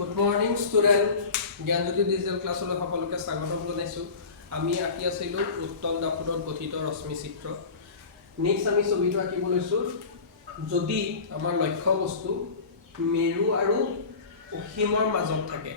Good morning, student. Gyanjyoti digital ক্লাছলৈ সকলোকে স্বাগতম জনাইছো। আমি আঁকি আছিলো উত্তল দাপোনত গঠিত ৰশ্মি চিত্ৰ। নেক্সট আমি ছবিটো আঁকিব লৈছো। যদি আমাৰ লক্ষ্য বস্তু মেৰু আৰু অসীমৰ মাজত থাকে,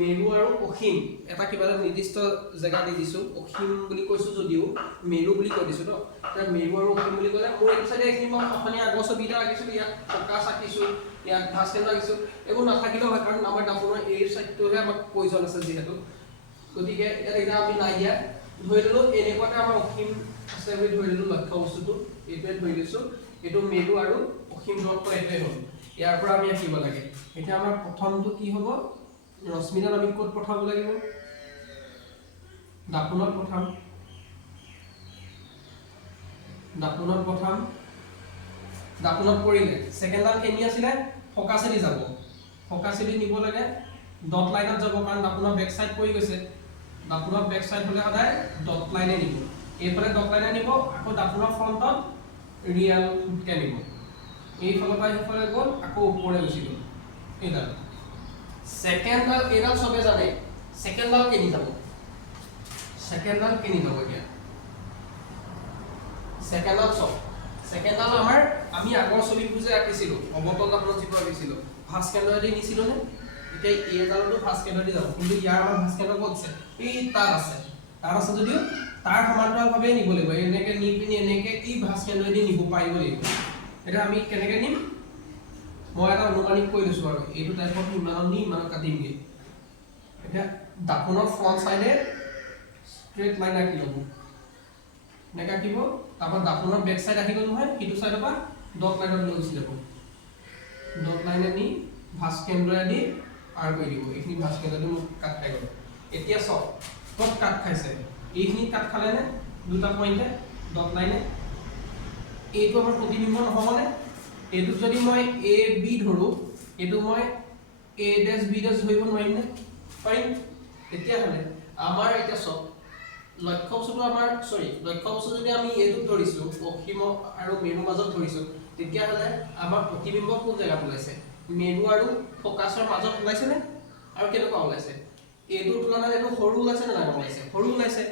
মেৰু আৰু অসীম এটা কিবা এটা নিৰ্দিষ্ট জায়গা দি দিছো, অসীম বুলি কৈছো যদিও মেৰু বুলি কৈ দিছো ন। তাৰ মেৰু আৰু অসীম বুলি ক'লে মই এই সাইডে এইখিনি মই অখনি আগৰ ছবিটা আঁকিছো, ইয়াত ফকাছ আঁকিছো, ইয়াত ভাস্কেন্দ্ৰ আঁকিছো। এইবোৰ নাথাকিলেও হয়, কাৰণ আমাৰ দাপোনৰ এই সাইডটোহে আমাক প্ৰয়োজন আছে যিহেতু। গতিকে ইয়াত এটা আমি নাই দিয়া ধৰি ললো এনেকুৱাতে আমাৰ অসীম আছে বুলি ধৰি ললো লক্ষ্য বস্তুটো এইটোৱে ধৰি লৈছো। এইটো মেৰু আৰু অসীম দূৰত্ব এইটোৱে হ'ল। ইয়াৰ পৰা আমি আঁকিব লাগে। এতিয়া আমাৰ প্ৰথমটো কি হ'ব? ৰশ্মিডাল আমি ক'ত পঠাব লাগিব? দাপোনত পঠাম। দাপোনত পঠাম। দাপোনত পৰিলে সেকেন্ডাল কেনি আছিলে? ফকাছেদি যাব। ফকাছেদি নিব লাগে, ডট লাইনত যাব, কাৰণ দাপোনৰ বেক সাইড পৰি গৈছে। দাপোনৰ বেক সাইড হলে সদায় ডট লাইনে নিব। এইফালে ডট লাইনে নিব, আকৌ দাপোনৰ ফ্ৰন্টত ৰিয়েল কে নিব। এই ফালৰ পৰা এইফালে গ'ল, আকৌ ওপৰে গুচি গ'ল। এইডাল সেকেন্ডাল এইডাল সবে জানে। সেকেন্ডাল কেনি যাব? সেকেন্ডাল কেনি যাব এতিয়া? সেকেন্ডাল সব সেকেন্ডাল আমাৰ আমি আগৰ ছবিটো যে আঁকিছিলো অবতল দাপোনত যিটো আঁকিছিলো ভাস্কেন্দ্ৰদি নিছিলো নে? এতিয়া এইডালটো ভাস্কেন্দ্ৰদি যাব, কিন্তু ইয়াৰ আমাৰ ভাস্কেন্দ্ৰ ক'ত আছে? এই তাত আছে। তাত আছে যদিও তাৰ সমান্তৰালভাৱে নিব লাগিব। এনেকে নি পিনি এনেকে এই ভাস্কেন্দ্ৰদি নিব পাৰিব লাগিব। এটা আমি কেনেকে নিম? মই এটা অনুমানিক কৈ দিছো আৰু এইটো টাইপত ইমানত নি ইমানত কাটিমগে। এতিয়া দাপোনৰ ফ্ৰন্ট সাইডে স্ট্ৰেট লাইন আঁকি ল'ব। এনেকে আঁকিব, তাৰপৰা দাপোনৰ বেক সাইড আহি গ'ল নহয়, সেইটো সাইডৰ পৰা ডট লাইনত লৈ গুচি যাব। ডট লাইনে নি ভাস্কেন্দ্ৰদি পাৰ কৰি দিব। এইখিনি ভাস্কেন্দ্ৰদি মোক কাট খাই গ'ল। এতিয়া চাওক ক'ত কাট খাইছে? এইখিনি কাট খালে নে? দুটা পইণ্টে ডট লাইনে। এইটো আমাৰ প্ৰতিবিম্ব নহ'বনে? এইটো যদি মই এ বি ধৰো, এইটো মই এ ডেশ বি ডেশ ধৰিব নোৱাৰিম নে? পাৰিম। তেতিয়াহ'লে আমাৰ এতিয়া চাওক লক্ষ্য বস্তুটো আমাৰ লক্ষ্য বস্তু যদি আমি এইটো ধৰিছো অসীম আৰু মেৰুৰ মাজত ধৰিছো, তেতিয়াহ'লে আমাৰ প্ৰতিবিম্ব কোন জেগাত ওলাইছে? মেৰু আৰু ফকাছৰ মাজত ওলাইছে নে? আৰু কেনেকুৱা ওলাইছে? এইটোৰ তুলনাত এইটো সৰু ওলাইছে নে ডাঙৰ ওলাইছে? সৰু ওলাইছে।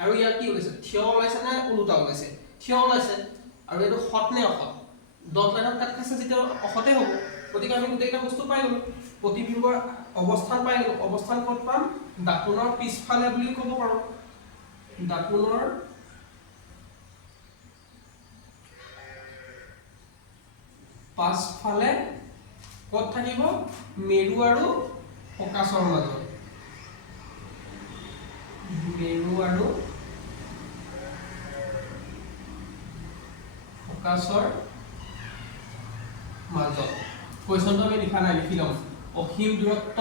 আৰু ইয়াত কি ওলাইছে? থিয় ওলাইছে নে ওলোটা ওলাইছে? থিয় ওলাইছে। আৰু এইটো হট নে অসৎ? ডট লাইনত কাট খাইছে যেতিয়া অসতে হ'ব। গতিকে আমি গোটেইটা বস্তু পাই গ'লো। প্ৰতিবিম্বৰ অৱস্থান পাই গ'লো। অৱস্থান ক'ত পাম? দাপোনৰ পিছফালে বুলি ক'ব পাৰো। দাপোনৰ পাছফালে ক'ত থাকিব? মেৰু আৰু ফকাছৰ মাজত। মেৰু আৰু ফকাছৰ মাজত। কুৱেশ্যনটো আমি লিখা নাই, লিখি লম। অসীম দূৰত্ব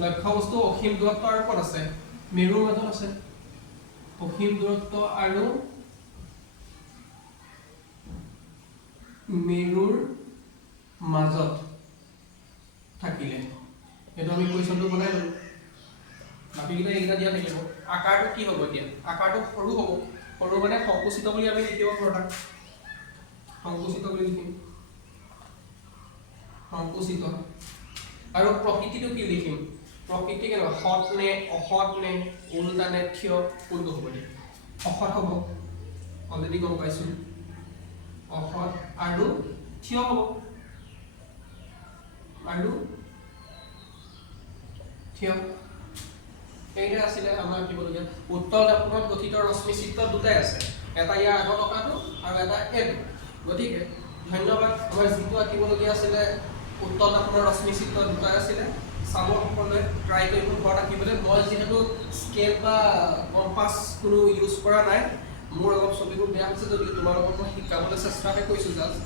লক্ষ্য বস্তু অসীম দূৰত্ব আৰু ক'ত আছে? মেৰুৰ মাজত আছে। অসীম দূৰত্ব আৰু মেৰুৰ মাজত থাকিলে এইটো আমি কুৱেশ্যনটো বনাই ললো। বাকীকেইটা এইকেইটা দিয়া থাকিব। আকাৰটো কি হ'ব এতিয়া? আকাৰটো সৰু হ'ব। সৰু মানে সংকুচিত বুলি আমি লিখিব পাৰোঁ তাক। সংকুচিত বুলি লিখিম। সংকুচিত। আৰু প্ৰকৃতিটো কি লিখিম? প্ৰকৃতি কেনেকুৱা? সৎ নে অসৎ নে উল্টা নে থিয়? কোনটো হ'ব দিয়া? অসৎ হ'ব। অলৰেডি গম পাইছো। অসৎ আৰু থিয় হ'ব। আৰু থিয়। এইটা আছিলে আমাৰ কিবলগীয়া উত্তল দাপোনত গঠিত ৰশ্মি চিত্ৰ দুটাই আছে। এটা ইয়াৰ আগত অঁকাটো আৰু এটা এইটো। গতিকে ধন্যবাদ। আমাৰ যিটো আঁকিবলগীয়া আছিলে উত্তল দাপোনৰ ৰশ্মি চিত্ৰ দুটাই আছিলে। চাব সকলোৱে ট্ৰাই কৰিব ঘৰত আঁকিবলৈ। মই যিহেতু স্কেল বা কম্পাছ কোনো ইউজ কৰা নাই, মোৰ অলপ ছবিবোৰ বেয়া হৈছে যদিও তোমালোকক মই শিকাবলৈ চেষ্টাহে কৰিছোঁ। জাষ্ট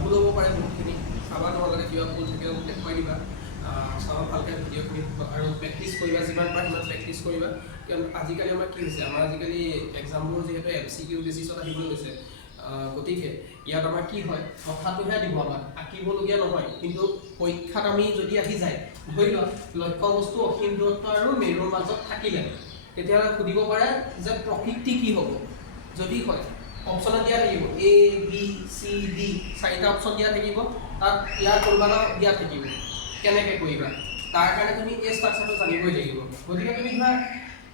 ভুল হ'ব পাৰে বহুতখিনি। চাবা তোমালোকে কিবা ভুল থাকে মোক দেখুৱাই দিবা। চাবা ভালকৈ ভিডিঅ'খিনি আৰু প্ৰেক্টিছ কৰিবা, যিমান পাৰা সিমান প্ৰেক্টিছ কৰিবা। কাৰণ আজিকালি আমাৰ কি হৈছে, আমাৰ আজিকালি এক্সামবোৰ যিহেতু MCQ বেচিছত আহিবলৈ লৈছে, গতিকে ইয়াত আমাৰ কি হয়, কথাটোহে দিব আমাক, আঁকিবলগীয়া নহয়। কিন্তু পৰীক্ষাত আমি যদি আহি যায়, ধৰি লোৱা লক্ষ্য বস্তু অসীম দূৰত্ব আৰু মেৰুৰ মাজত থাকিলে, তেতিয়াহ'লে সুধিব পাৰে যে প্ৰকৃতি কি হ'ব? যদি হয় অপশ্যনত দিয়া থাকিব A, B, C, D, 4টা অপশ্যন দিয়া থাকিব। তাত ইয়াৰ কোনোবা দিয়া থাকিব কেনেকৈ কৰিবা তাৰ কাৰণে তুমি এই ষ্ট্ৰাকচাৰটো জানিবই লাগিব গতিকে তুমি ধৰা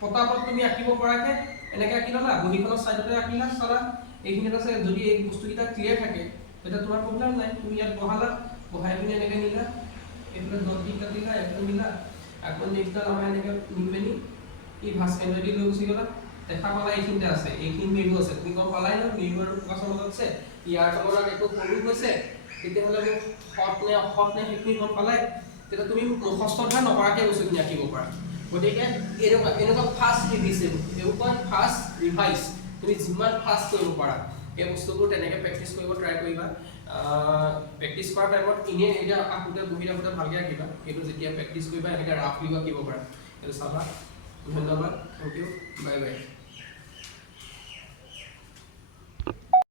পটাপট তুমি আঁকিব পৰাকৈ এনেকৈ আঁকি ল'লা বহীখনৰ ছাইডতে আঁকিলা চালা এইখিনিত আছে যদি এই বস্তুকেইটা ক্লিয়াৰ থাকে তেতিয়া তোমাৰ প্ৰব্লেম নাই তুমি ইয়াত বহালা বহাই পিনি এনেকৈ নিলা এইফালে ডট দি কাটিলা এইফালে নিলা আকৌ নেক্সটডাল আমাৰ এনেকৈ নি পিনি এই ভাস্কেন্দ্ৰদি লৈ গুচি গ'লা দেখা পালা এইখিনিতে আছে এইখিনি মেৰু আছে তুমি গম পালাই ন মেৰু আৰু ফ'কাছৰ মাজত আছে ইয়াৰ লগত একো সৰু হৈছে তেতিয়াহ'লে মোক হট নে অহট নে সেইখিনি গম পালাই তেতিয়া তুমি মুখস্থ ধৰা নকৰাকৈ বস্তুখিনি আঁকিব পাৰা গতিকে এনেকুৱা ফাষ্ট ৰিভিজন এনেকুৱা ফাষ্ট ৰিভাইজ তুমি যিমান ফাষ্ট কৰিব পাৰা এই বস্তুবোৰ তেনেকৈ প্ৰেক্টিছ কৰিব ট্ৰাই কৰিবা প্ৰেক্টিছ কৰাৰ টাইমত এনেই এতিয়া আঁকোতে বহি থাকোঁতে ভালকৈ আঁকিবা কিন্তু যেতিয়া প্ৰেক্টিছ কৰিবা এনেকৈ ৰাফলিও আঁকিব পাৰা এইটো চাবা ধন্যবাদ থেংক ইউ বাই বাই